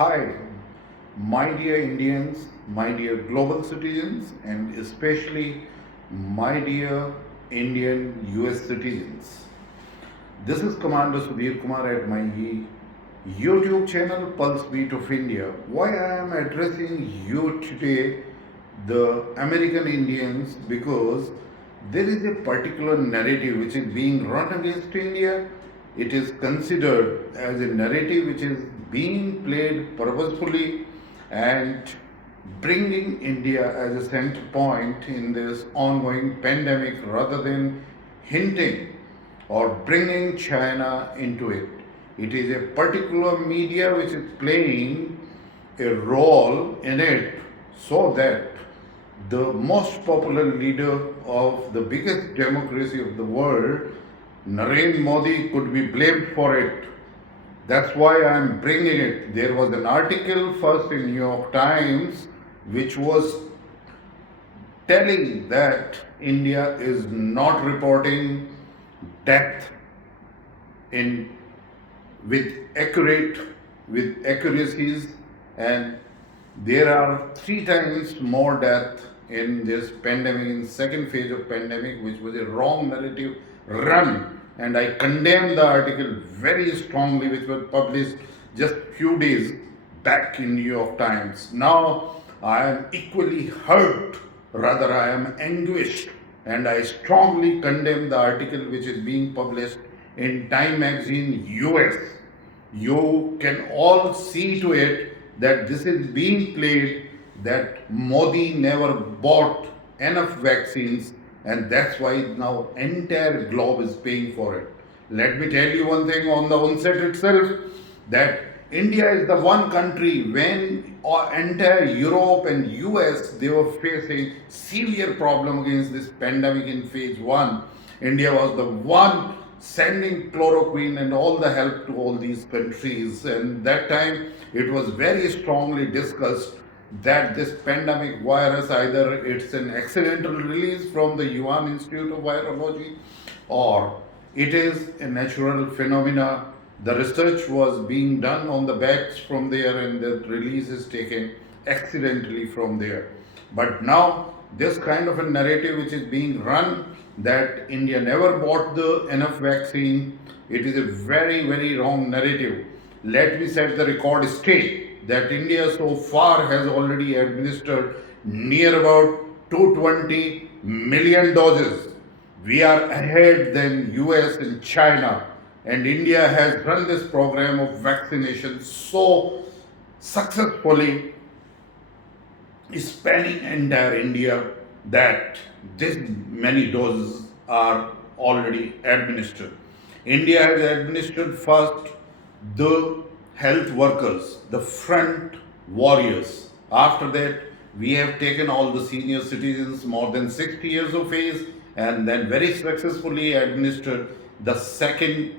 Hi, my dear Indians, my dear global citizens, and especially my dear Indian US citizens. This is Commander Sudhir Kumar at my YouTube channel Pulse Beat of India. Why I am addressing you today, the American Indians, because there is a particular narrative which is being run against India. It is considered as a narrative which is being played purposefully and bringing India as a center point in this ongoing pandemic rather than hinting or bringing China into it. It is a particular media which is playing a role in it so that the most popular leader of the biggest democracy of the world, Narendra Modi, could be blamed for it. That's why I'm bringing it. There was an article first in New York Times which was telling that India is not reporting death in with accurate with accuracies, and there are three times more death in this pandemic, in second phase of pandemic, which was a wrong narrative run, and I condemn the article very strongly, which was published just few days back in New York Times. Now I am equally hurt, rather I am anguished, and I strongly condemn the article which is being published in Time Magazine US. You can all see to it that this is being played, that Modi never bought enough vaccines, and that's why now entire globe is paying for it. Let me tell you one thing on the onset itself, that India is the one country when entire Europe and US, they were facing severe problem against this pandemic in phase 1. India was the one sending chloroquine and all the help to all these countries, and that time it was very strongly discussed that this pandemic virus, either it's an accidental release from the Yuan Institute of Virology or it is a natural phenomena. The research was being done on the bats from there, and the release is taken accidentally from there. But now this kind of a narrative which is being run, that India never bought the enough vaccine, it is a very, very wrong narrative. Let me set the record straight that India so far has already administered near about 220 million doses. We are ahead than US and China, and India has run this program of vaccination so successfully, spanning entire India, that this many doses are already administered. India has administered first the health workers, the front warriors. After that, we have taken all the senior citizens more than 60 years of age, and then very successfully administered the second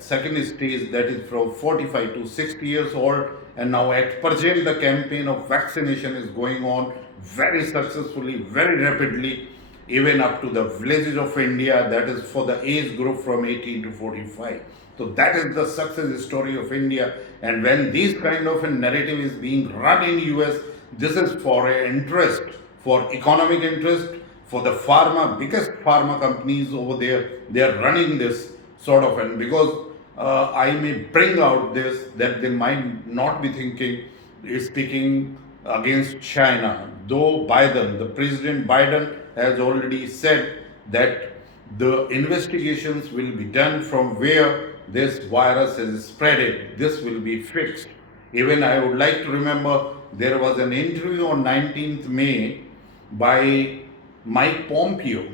stage, that is from 45 to 60 years old. And now at present the campaign of vaccination is going on very successfully, very rapidly, even up to the villages of India, that is for the age group from 18 to 45. So that is the success story of India. And when this kind of a narrative is being run in US, this is for an interest, for economic interest, for the biggest pharma companies over there. They are running this sort of, and because I may bring out this, that they might not be thinking, speaking against China. Though the President Biden has already said that the investigations will be done from where this virus is spreaded. This will be fixed. Even I would like to remember there was an interview on 19th May by Mike Pompeo,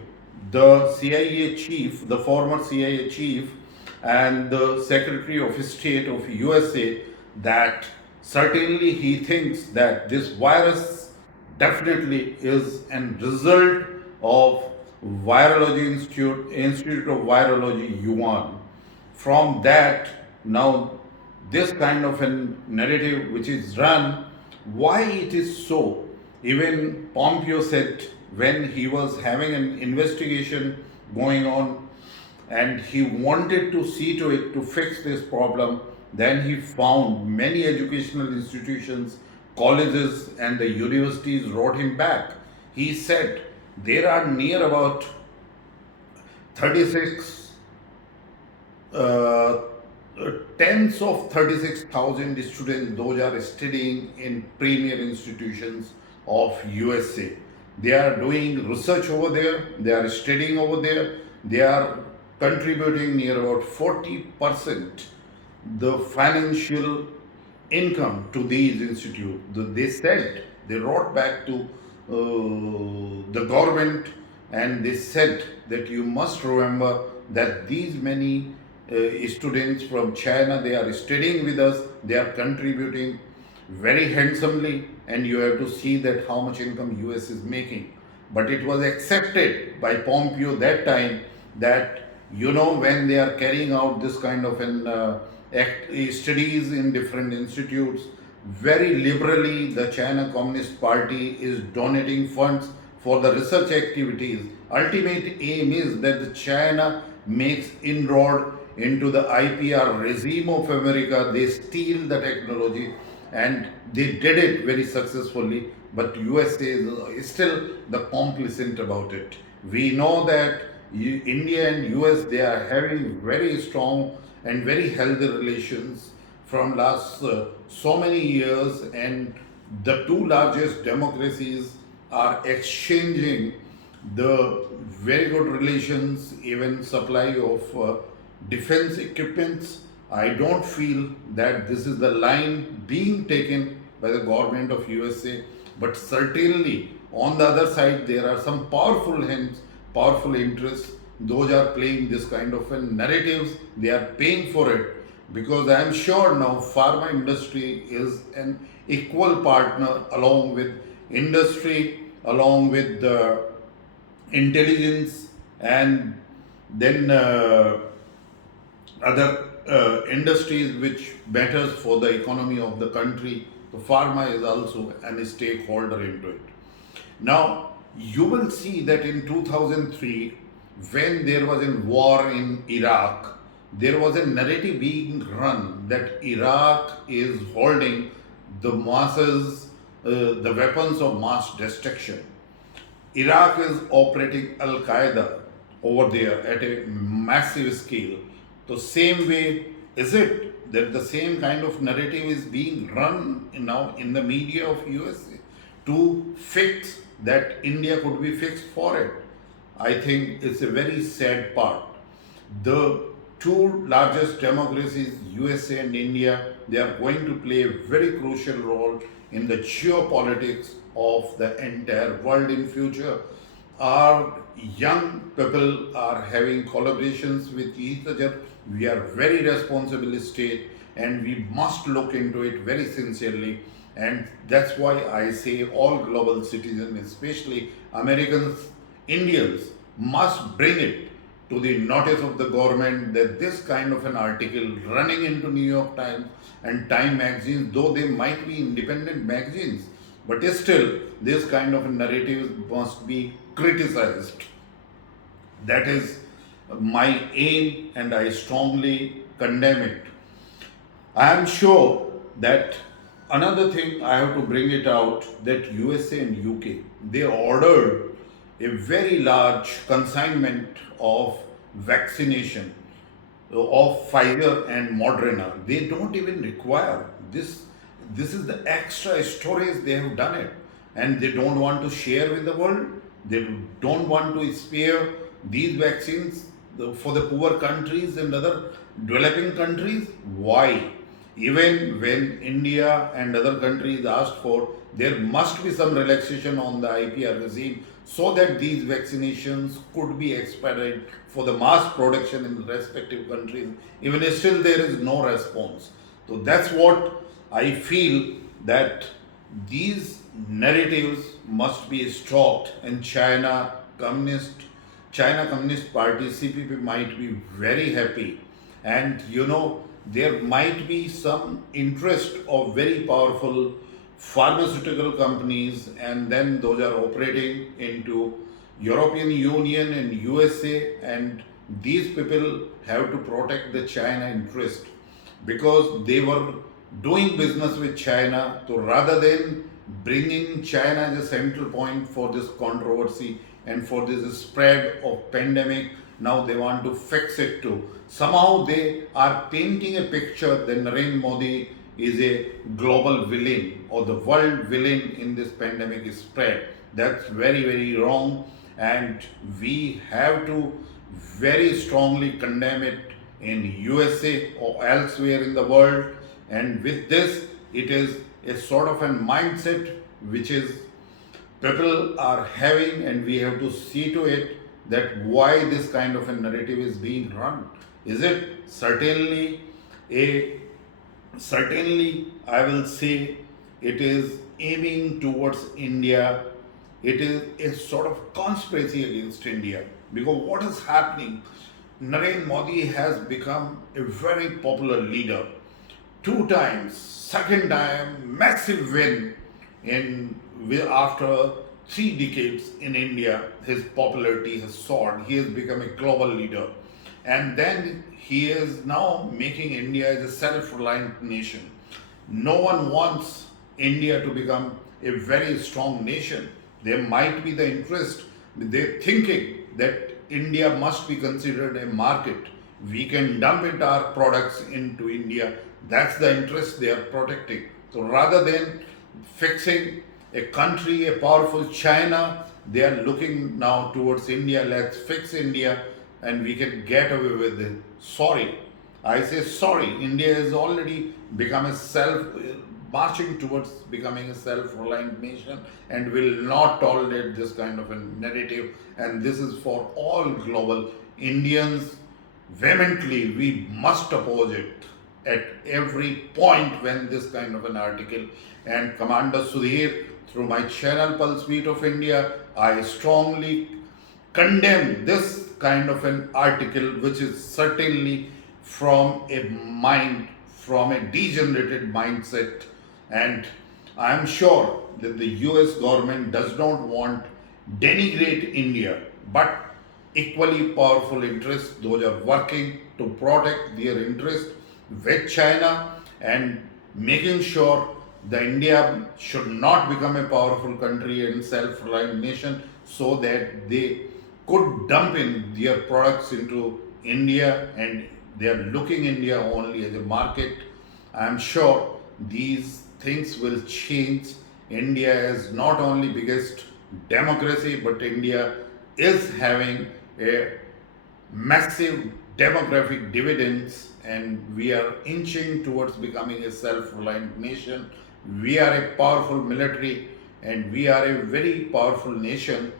the CIA chief, the former CIA chief, and the Secretary of State of USA, that certainly he thinks that this virus definitely is a result of Institute of Virology Yuan. From that, now this kind of a narrative which is run, why it is so? Even Pompeo said, when he was having an investigation going on and he wanted to see to it to fix this problem, Then he found many educational institutions, colleges, and the universities wrote him back. He said there are near about 36 uh, tens of 36,000 students, those are studying in premier institutions of USA. They are doing research over there, they are studying over there, they are contributing near about 40% the financial income to these institutes. They said, they wrote back to the government and they said that you must remember that these many students from China, they are studying with us, they are contributing very handsomely, and you have to see that how much income US is making. But it was accepted by Pompeo that time that when they are carrying out this kind of an studies in different institutes, very liberally the China Communist Party is donating funds for the research activities. Ultimate aim is that the China makes inroad into the IPR regime of America. They steal the technology and they did it very successfully, but USA is still the complicit about it. We know that India and US, they are having very strong and very healthy relations from last so many years, and the two largest democracies are exchanging the very good relations, even supply of defense equipments. I don't feel that this is the line being taken by the government of USA, but certainly on the other side there are some powerful hands, powerful interests. Those are playing this kind of a narratives. They are paying for it because I am sure now pharma industry is an equal partner along with industry, along with the intelligence, and then other industries which matters for the economy of the country. So pharma is also a stakeholder into it. Now you will see that in 2003, when there was a war in Iraq, there was a narrative being run that Iraq is holding the masses, the weapons of mass destruction. Iraq is operating Al Qaeda over there at a massive scale. The same way, is it that the same kind of narrative is being run now in the media of USA to fix that India could be fixed for it? I think it's a very sad part. The two largest democracies, USA and India, they are going to play a very crucial role in the geopolitics of the entire world in future. Our young people are having collaborations with each other. We are very responsible state and we must look into it very sincerely. And that's why I say all global citizens, especially Americans, Indians, must bring it to the notice of the government that this kind of an article running into New York Times and Time magazines, though they might be independent magazines, but still this kind of a narrative must be criticized. That is my aim and I strongly condemn it. I am sure that another thing I have to bring it out that USA and UK, they ordered a very large consignment of vaccination of Pfizer and Moderna. They don't even require this. This is the extra storage they have done it, and they don't want to share with the world. They don't want to spare these vaccines for the poor countries and other developing countries. Why? Even when India and other countries asked for, there must be some relaxation on the IPR regime so that these vaccinations could be expedited for the mass production in the respective countries. Even still, there is no response. So that's what I feel that these narratives must be stopped, and China Communist Party CPP might be very happy, and there might be some interest of very powerful pharmaceutical companies, and then those are operating into European Union and USA, and these people have to protect the China interest. because they were doing business with China. So rather than bringing China as a central point for this controversy and for this spread of pandemic, now they want to fix it too. Somehow they are painting a picture that Narendra Modi is a global villain or the world villain in this pandemic spread. That's very, very wrong, and we have to very strongly condemn it in USA or elsewhere in the world. And with this, it is a sort of a mindset which is people are having, and we have to see to it that why this kind of a narrative is being run. Is it a certainly I will say it is aiming towards India. It is a sort of conspiracy against India, because what is happening, Narendra Modi has become a very popular leader. Two times, second time, massive win in after 3 decades in India. His popularity has soared. He has become a global leader, and then he is now making India as a self-reliant nation. No one wants India to become a very strong nation. There might be the interest, they're thinking that India must be considered a market. We can dump it, our products into India. That's the interest they are protecting. So rather than fixing a country, a powerful China, they are looking now towards India. Let's fix India and we can get away with it. Sorry, I say sorry. India has already become a marching towards becoming a self-reliant nation, and will not tolerate this kind of a narrative. And this is for all global Indians. Vehemently, we must oppose it at every point when this kind of an article. And Commander Sudhir, through my channel Pulse Beat of India, I strongly condemn this kind of an article, which is certainly from a degenerated mindset. And I am sure that the US government does not want denigrate India, but equally powerful interests, those are working to protect their interest with China, and making sure the India should not become a powerful country and self-reliant nation, so that they could dump in their products into India, and they are looking India only as a market. I am sure these things will change. India is not only biggest democracy, but India is having a massive demographic dividends, and we are inching towards becoming a self-reliant nation. We are a powerful military, and we are a very powerful nation,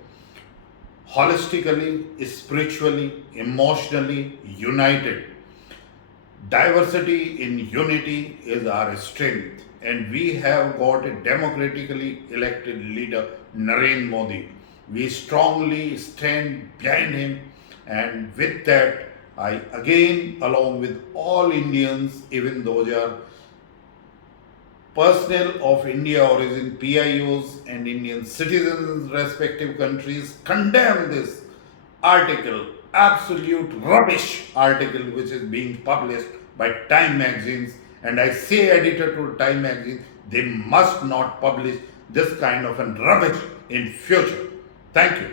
holistically, spiritually, emotionally united. Diversity in unity is our strength, and we have got a democratically elected leader, Narendra Modi. We strongly stand behind him, and with that, I again, along with all Indians, even those are personnel of India origin, PIOs, and Indian citizens in respective countries, condemn this article, absolute rubbish article, which is being published by Time magazines. And I say, editor to Time magazine, they must not publish this kind of a rubbish in future. Thank you.